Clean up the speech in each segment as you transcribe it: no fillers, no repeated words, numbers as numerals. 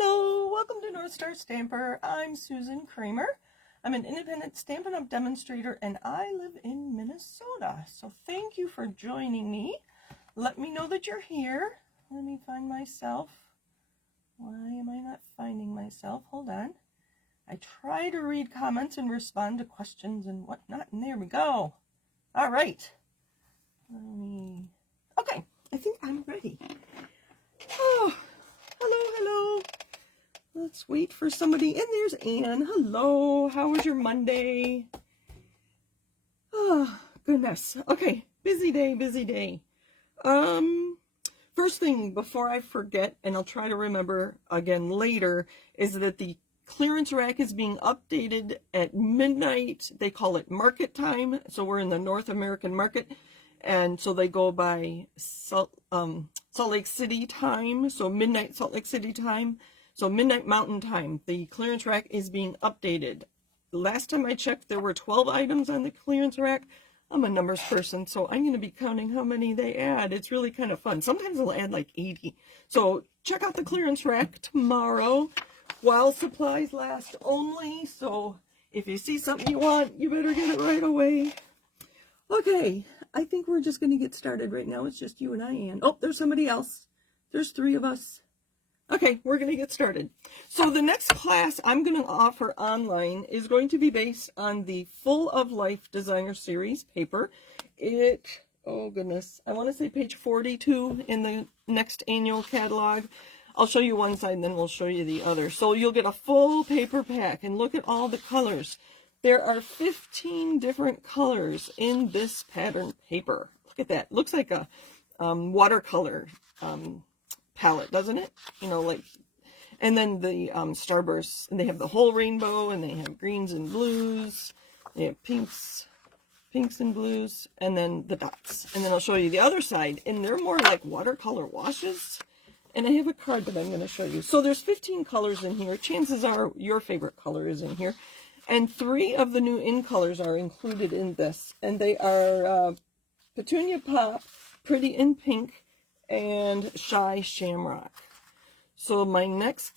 Hello, welcome to North Star Stamper. I'm Susan Kramer. I'm an independent Stampin' Up! Demonstrator and I live in Minnesota. So thank you for joining me. Let me know that you're here. Let me find myself. Why am I not finding myself? Hold on. I try to read comments and respond to questions and whatnot, and there we go. All right. Okay, I think I'm ready. Oh, hello. Let's wait for somebody. And there's Anne. Hello. How was your Monday? Oh, goodness. Okay. Busy day. First thing before I forget, and I'll try to remember again later, is that the clearance rack is being updated at midnight. They call it market time. So we're in the North American market. And so they go by Salt Lake City time. So midnight Salt Lake City time. So midnight mountain time. The clearance rack is being updated. Last time I checked, there were 12 items on the clearance rack. I'm a numbers person, so I'm going to be counting how many they add. It's really kind of fun. Sometimes they'll add like 80. So check out the clearance rack tomorrow while supplies last only. So if you see something you want, you better get it right away. Okay, I think we're just going to get started right now. It's just you and I, Ann. Oh, there's somebody else. There's 3 of us. Okay, we're going to get started. So the next class I'm going to offer online is going to be based on the Full of Life Designer Series paper. Oh goodness, I want to say page 42 in the next annual catalog. I'll show you one side and then we'll show you the other. So you'll get a full paper pack and look at all the colors. There are 15 different colors in this pattern paper. Look at that. Looks like a watercolor palette, doesn't it? You know, like, and then the starbursts, and they have the whole rainbow, and they have greens and blues, they have pinks and blues, and then the dots. And then I'll show you the other side, and they're more like watercolor washes. And I have a card that I'm going to show you. So there's 15 colors in here. Chances are your favorite color is in here. And 3 of the new in colors are included in this. And they are Petunia Pop, Pretty in Pink, and Shy Shamrock. So my next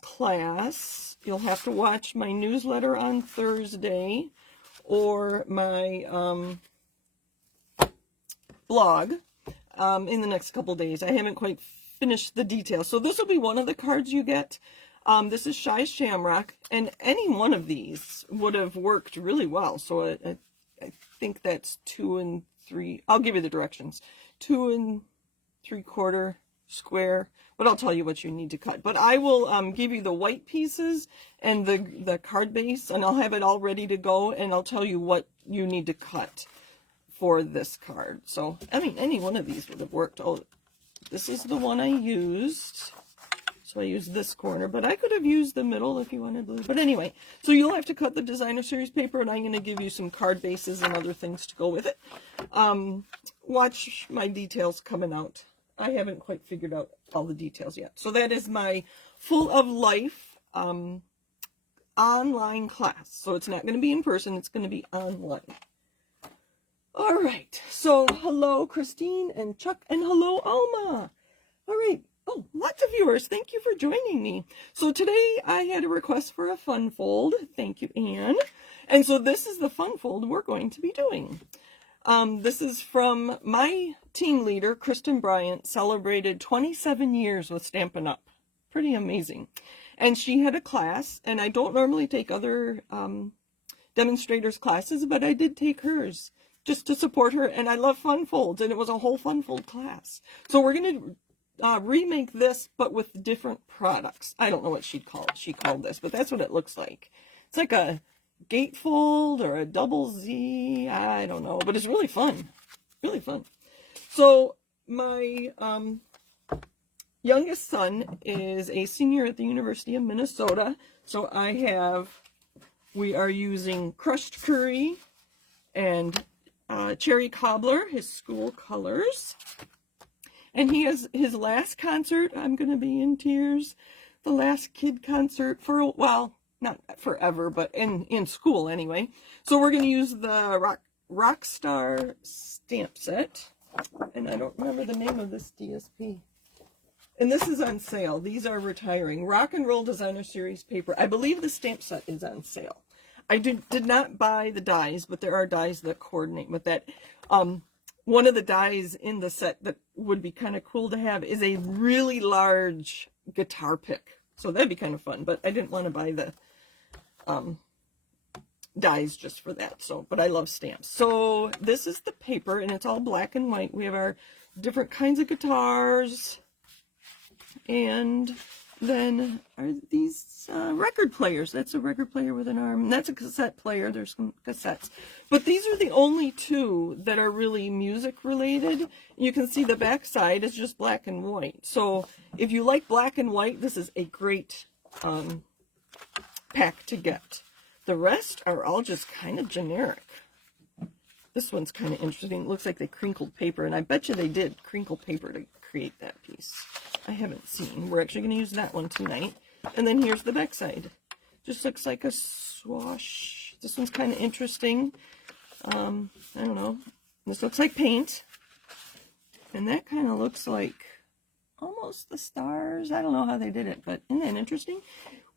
class, you'll have to watch my newsletter on Thursday or my blog in the next couple days. I haven't quite finished the details. So this will be one of the cards you get. This is Shy Shamrock, and any one of these would have worked really well. So I think that's 2 and 3. I'll give you the directions. 2 3/4 square, but I'll tell you what you need to cut. But I will give you the white pieces and the card base, and I'll have it all ready to go, and I'll tell you what you need to cut for this card. So, I mean, any one of these would have worked. Oh, this is the one I used. So I used this corner, but I could have used the middle if you wanted blue. But anyway, so you'll have to cut the designer series paper, and I'm going to give you some card bases and other things to go with it. Watch my details coming out. I haven't quite figured out all the details yet. So that is my Full of Life online class. So it's not going to be in person, it's going to be online. All right. So hello, Christine and Chuck, and hello, Alma. All right. Oh, lots of viewers. Thank you for joining me. So today I had a request for a fun fold. Thank you, Anne. And so this is the fun fold we're going to be doing. This is from my team leader, Kristen Bryant, celebrated 27 years with Stampin' Up! Pretty amazing. And she had a class, and I don't normally take other demonstrators' classes, but I did take hers just to support her, and I love fun folds, and it was a whole fun fold class. So we're going to remake this, but with different products. I don't know what she called this, but that's what it looks like. It's like a gatefold or a double Z, I don't know, but it's really fun. So my youngest son is a senior at the University of Minnesota. So we are using crushed curry and cherry cobbler, his school colors. And he has his last concert. I'm going to be in tears. The last kid concert for a while. Not forever, but in school anyway. So we're going to use the Rockstar stamp set. And I don't remember the name of this DSP. And this is on sale. These are retiring. Rock and Roll Designer Series paper. I believe the stamp set is on sale. I did not buy the dies, but there are dies that coordinate with that. One of the dies in the set that would be kind of cool to have is a really large guitar pick. So that'd be kind of fun, but I didn't want to buy the dies just for that. So, but I love stamps. So this is the paper, and it's all black and white. We have our different kinds of guitars, and then are these record players. That's a record player with an arm. That's a cassette player. There's some cassettes. But these are the only two that are really music related. You can see the back side is just black and white. So if you like black and white, this is a great pack to get. The rest are all just kind of generic. This one's kind of interesting. It looks like they crinkled paper, and I bet you they did crinkle paper to create that piece. I haven't seen. We're actually going to use that one tonight. And then here's the back side. Just looks like a swoosh. This one's kind of interesting. I don't know. This looks like paint. And that kind of looks like almost the stars. I don't know how they did it, but isn't that interesting?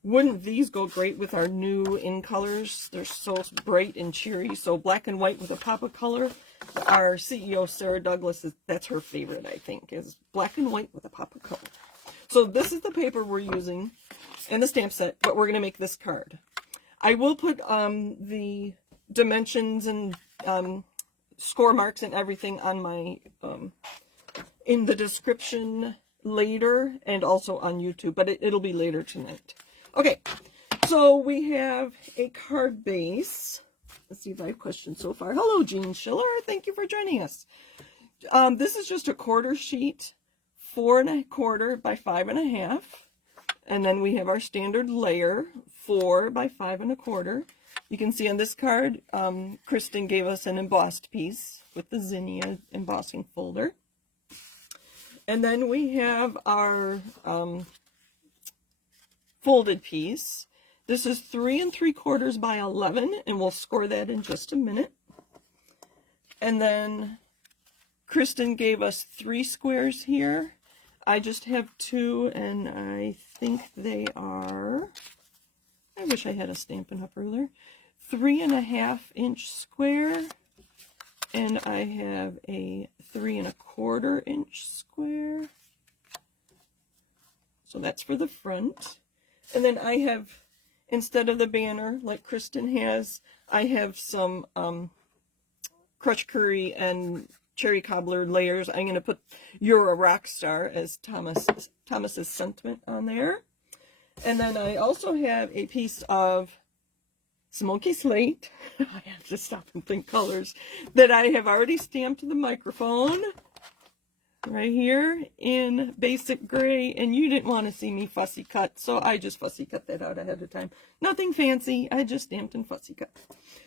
Wouldn't these go great with our new in colors? They're so bright and cheery. So black and white with a pop of color. Our CEO, Sarah Douglas, that's her favorite, I think, is black and white with a pop of color. So this is the paper we're using and the stamp set, but we're going to make this card. I will put the dimensions and score marks and everything on my in the description later, and also on YouTube, but it'll be later tonight. Okay, so we have a card base. Let's see if I have questions so far. Hello, Jean Schiller. Thank you for joining us. This is just a quarter sheet, 4 1/4 by 5 1/2. And then we have our standard layer, 4 by 5 1/4. You can see on this card, Kristen gave us an embossed piece with the zinnia embossing folder. And then we have our folded piece. This is 3 3/4 by 11, and we'll score that in just a minute. And then Kristen gave us 3 squares here. I just have 2, and I think they are, I wish I had a Stampin' Up! Ruler, 3 1/2 inch square, and I have a 3 1/4 inch square. So that's for the front. And then I have, instead of the banner like Kristen has, I have some crushed curry and cherry cobbler layers. I'm going to put "You're a Rock Star" as Thomas's sentiment on there. And then I also have a piece of smoky slate. I have to stop and think colors, that I have already stamped the microphone right here in basic gray, and you didn't want to see me fussy cut, so I just fussy cut that out ahead of time. Nothing fancy, I just stamped and fussy cut.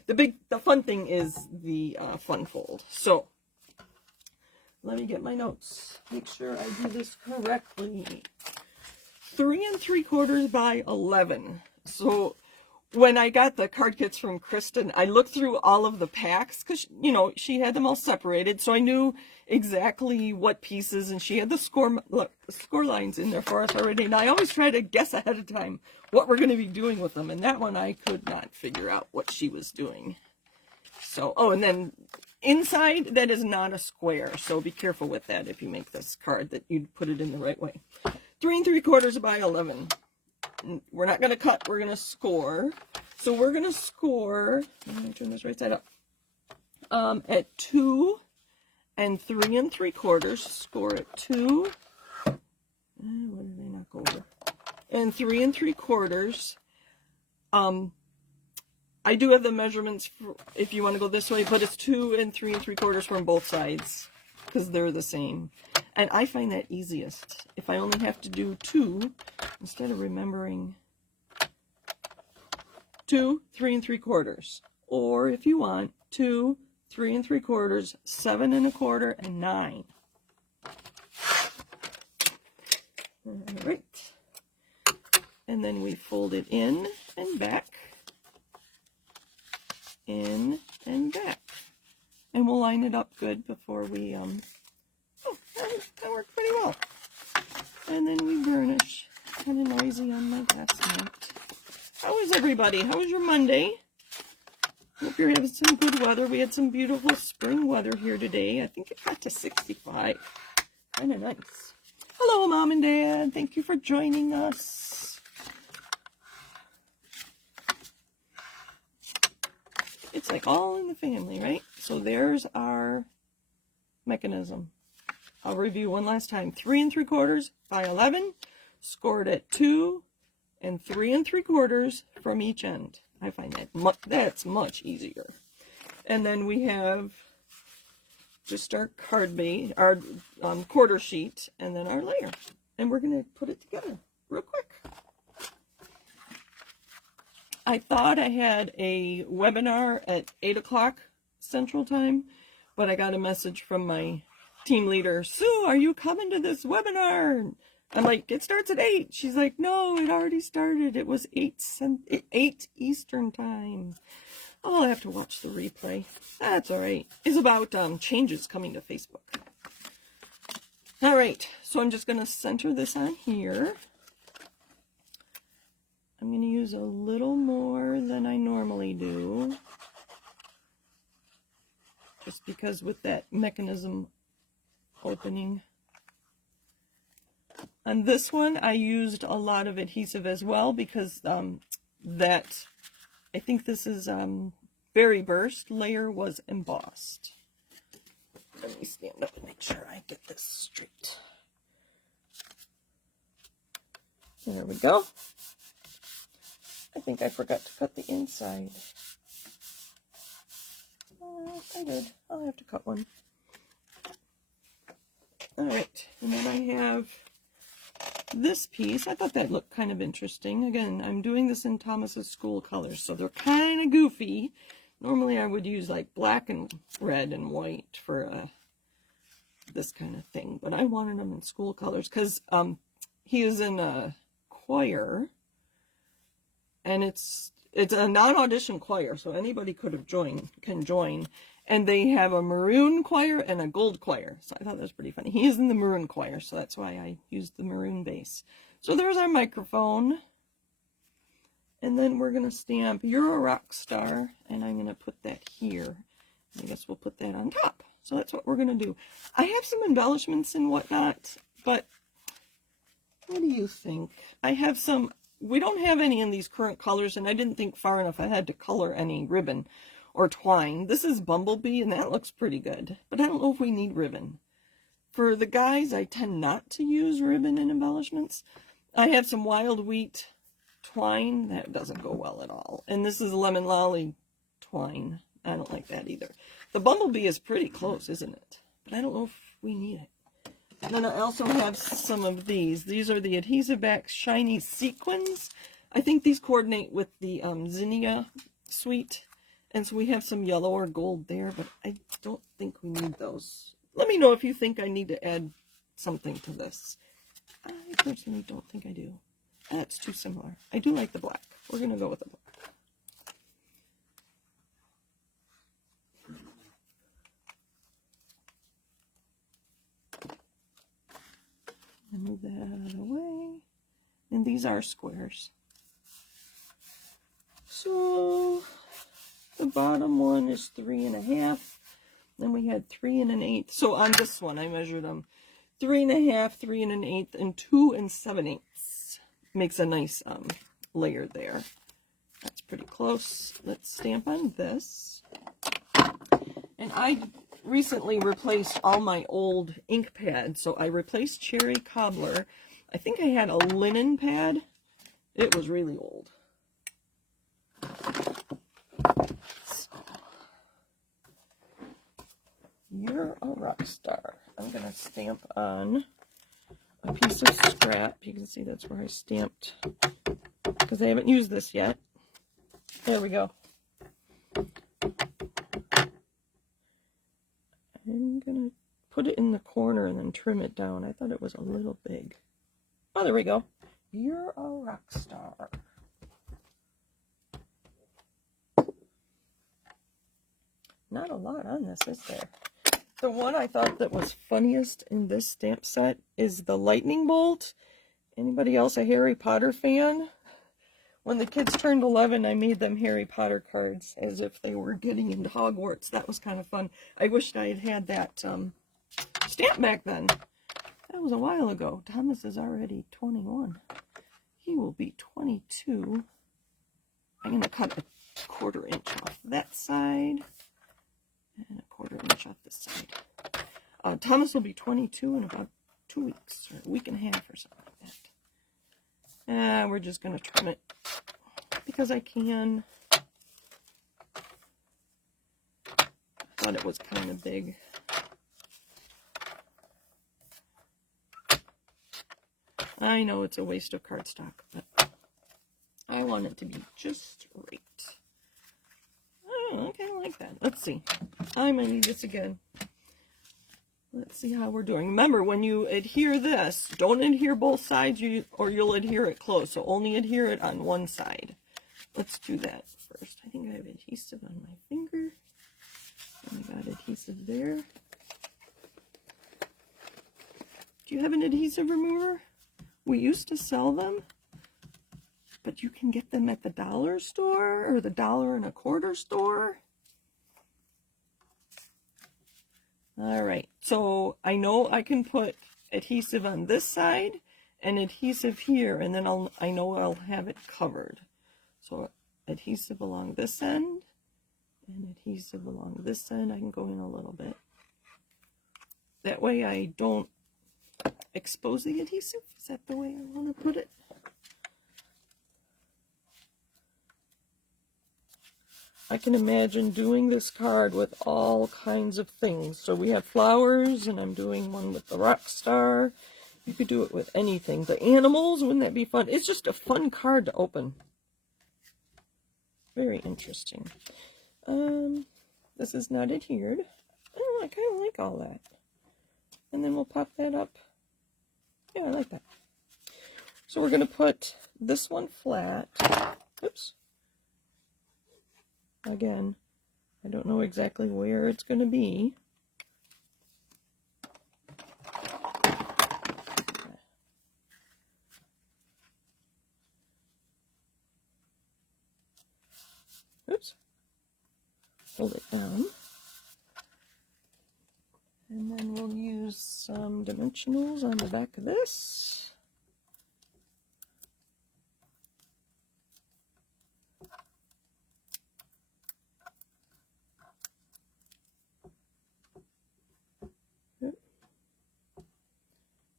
The fun thing is the fun fold. So let me get my notes, make sure I do this correctly. 3 3/4 by 11. So when I got the card kits from Kristen, I looked through all of the packs, because, you know, she had them all separated, so I knew exactly what pieces, and she had the score lines in there for us already, and I always try to guess ahead of time what we're going to be doing with them, and that one I could not figure out what she was doing. So, oh, and then inside, that is not a square, so be careful with that if you make this card, that you put it in the right way. 3 3/4 by 11. We're not going to cut, we're going to score. So we're going to score, I'm going to turn this right side up, at 2 and 3 3/4. Score at 2. What did I knock over? And 3 3/4. I do have the measurements for, if you want to go this way, but it's 2 and 3 3/4 from both sides, because they're the same. And I find that easiest if I only have to do 2 instead of remembering 2, 3 3/4. Or if you want 2, 3 3/4, 7 1/4, and 9. All right. And then we fold it in and back, in and back. And we'll line it up good before we, oh, that worked pretty well. And everybody. How was your Monday? Hope you're having some good weather. We had some beautiful spring weather here today. I think it got to 65. Kind of nice. Hello, Mom and Dad. Thank you for joining us. It's like all in the family, right? So there's our mechanism. I'll review one last time. 3 3/4 by 11, scored at 2 and 3 3/4 from each end. I find that's much easier. And then we have just our card base, our quarter sheet, and then our layer. And we're going to put it together real quick. I thought I had a webinar at 8 o'clock Central Time, but I got a message from my team leader, Sue, are you coming to this webinar? I'm like, it starts at 8. She's like, no, it already started. It was 8 Eastern Time. I'll have to watch the replay. That's all right. It's about changes coming to Facebook. All right, so I'm just going to center this on here. I'm going to use a little more than I normally do, just because with that mechanism opening. On this one, I used a lot of adhesive as well, because that, I think this is Berry Burst layer was embossed. Let me stand up and make sure I get this straight. There we go. I think I forgot to cut the inside. I did. I'll have to cut one. All right, and then I have this piece. I thought that looked kind of interesting. Again, I'm doing this in Thomas's school colors, so they're kind of goofy. Normally I would use like black and red and white for this kind of thing, but I wanted them in school colors because he is in a choir, and it's a non-audition choir, so anybody can join. And they have a maroon choir and a gold choir. So I thought that was pretty funny. He is in the maroon choir, so that's why I used the maroon base. So there's our microphone. And then we're going to stamp You're a Rock Star, and I'm going to put that here. I guess we'll put that on top. So that's what we're going to do. I have some embellishments and whatnot, but what do you think? I have some, we don't have any in these current colors, and I didn't think far enough I had to color any ribbon or twine. This is Bumblebee, and that looks pretty good, but I don't know if we need ribbon. For the guys, I tend not to use ribbon in embellishments. I have some Wild Wheat twine. That doesn't go well at all. And this is Lemon Lolly twine. I don't like that either. The Bumblebee is pretty close, isn't it? But I don't know if we need it. And then I also have some of these. These are the Adhesive Back Shiny Sequins. I think these coordinate with the Zinnia suite. And so we have some yellow or gold there, but I don't think we need those. Let me know if you think I need to add something to this. I personally don't think I do. That's too similar. I do like the black. We're going to go with the black. Move that away. And these are squares. So the bottom one is 3 1/2. Then we had 3 1/8. So on this one, I measured them 3 1/2, 3 1/8, and 2 7/8. Makes a nice layer there. That's pretty close. Let's stamp on this. And I recently replaced all my old ink pads. So I replaced Cherry Cobbler. I think I had a linen pad. It was really old. So, You're a Rock Star. I'm going to stamp on a piece of scrap. You can see that's where I stamped, because I haven't used this yet. There we go. I'm going to put it in the corner and then trim it down. I thought it was a little big. Oh, there we go. You're a rock star. Not a lot on this, is there? The one I thought that was funniest in this stamp set is the lightning bolt. Anybody else a Harry Potter fan? when the kids turned 11, I made them Harry Potter cards as if they were getting into Hogwarts. That was kind of fun. I wished I had had that stamp back then. That was a while ago. Thomas is already 21. He will be 22. I'm going to cut a 1/4 inch off that side and a 1/4 inch off this side. Thomas will be 22 in about 2 weeks, or a week and a half or something like that. We're just going to trim it because I can. I thought it was kind of big. I know it's a waste of cardstock, but I want it to be just right. Oh, okay, I like that. Let's see. I might need this again. Let's see how we're doing. Remember, when you adhere this, don't adhere both sides or you'll adhere it close. So only adhere it on one side. Let's do that first. I think I have adhesive on my finger. And I got adhesive there. Do you have an adhesive remover? We used to sell them, but you can get them at the dollar store or the $1.25 store. All right, so I know I can put adhesive on this side and adhesive here, and then I know I'll have it covered. So adhesive along this end and adhesive along this end. I can go in a little bit. That way I don't expose the adhesive. Is that the way I want to put it? I can imagine doing this card with all kinds of things. So we have flowers, and I'm doing one with the rock star. You could do it with anything. The animals, wouldn't that be fun? It's just a fun card to open. Very interesting. This is not adhered. Oh, I kind of like all that. And then we'll pop that up. Yeah, I like that. So we're going to put this one flat. Oops. Again, I don't know exactly where it's going to be. Oops. Hold it down. And then we'll use some dimensionals on the back of this.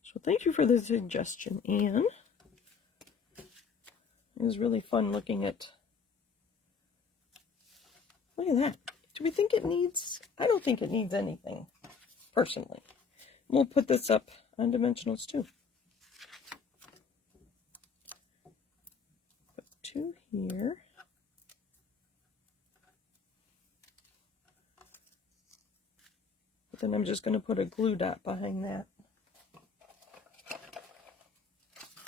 So thank you for the suggestion, Anne. It was really fun looking at. Look at that. Do we think it needs? I don't think it needs anything, personally. We'll put this up on dimensionals too. Put 2 here. But then I'm just going to put a glue dot behind that.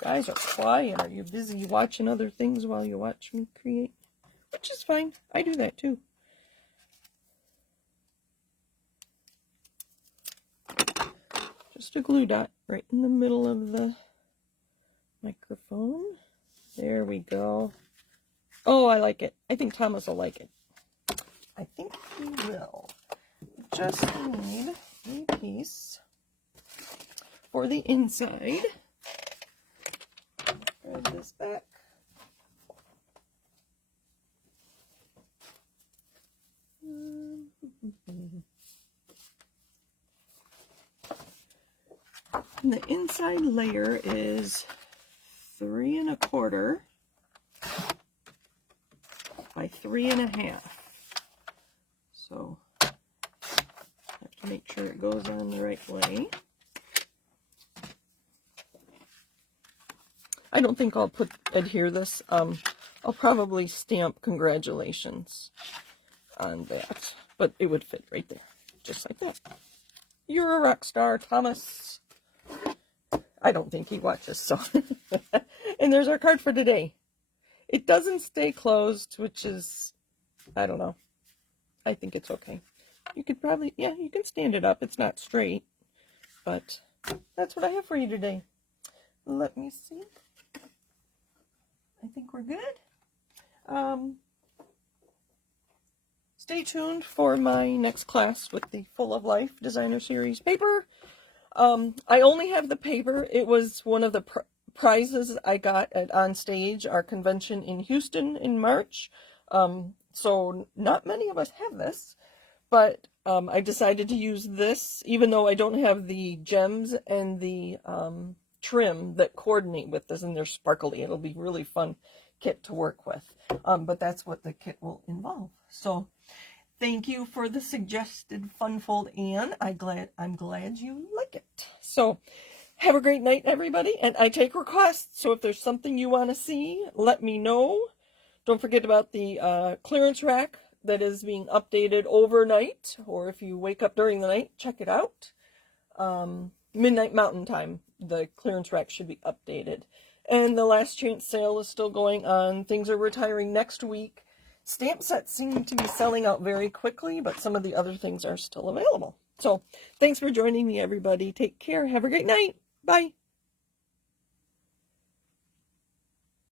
Guys are quiet. Are you busy watching other things while you watch me create? Which is fine. I do that too. Just a glue dot right in the middle of the microphone. There we go. Oh, I like it. I think Thomas will like it. I think he will. Just need a piece for the inside. Grab this back. And the inside layer is 3 1/4 by 3 1/2. So I have to make sure it goes on the right way. I don't think I'll adhere this. I'll probably stamp congratulations on that, but it would fit right there, just like that. You're a rock star, Thomas. I don't think he watches, so. And there's our card for today. It doesn't stay closed, which is, I don't know. I think it's okay. You could probably, yeah, you can stand it up. It's not straight, but that's what I have for you today. Let me see. I think we're good. Stay tuned for my next class with the Full of Life Designer Series paper. I only have the paper. It was one of the prizes I got at On Stage, our convention in Houston in March. So not many of us have this, but I decided to use this, even though I don't have the gems and the trim that coordinate with this, and they're sparkly. It'll be really fun kit to work with. But that's what the kit will involve. So thank you for the suggested fun fold, Anne. I'm glad you like it. So have a great night, everybody. And I take requests. So if there's something you want to see, let me know. Don't forget about the clearance rack that is being updated overnight. Or if you wake up during the night, check it out. Midnight Mountain Time, the clearance rack should be updated. And the last chance sale is still going on. Things are retiring next week. Stamp sets seem to be selling out very quickly, but some of the other things are still available. So thanks for joining me, everybody. Take care. Have a great night. Bye.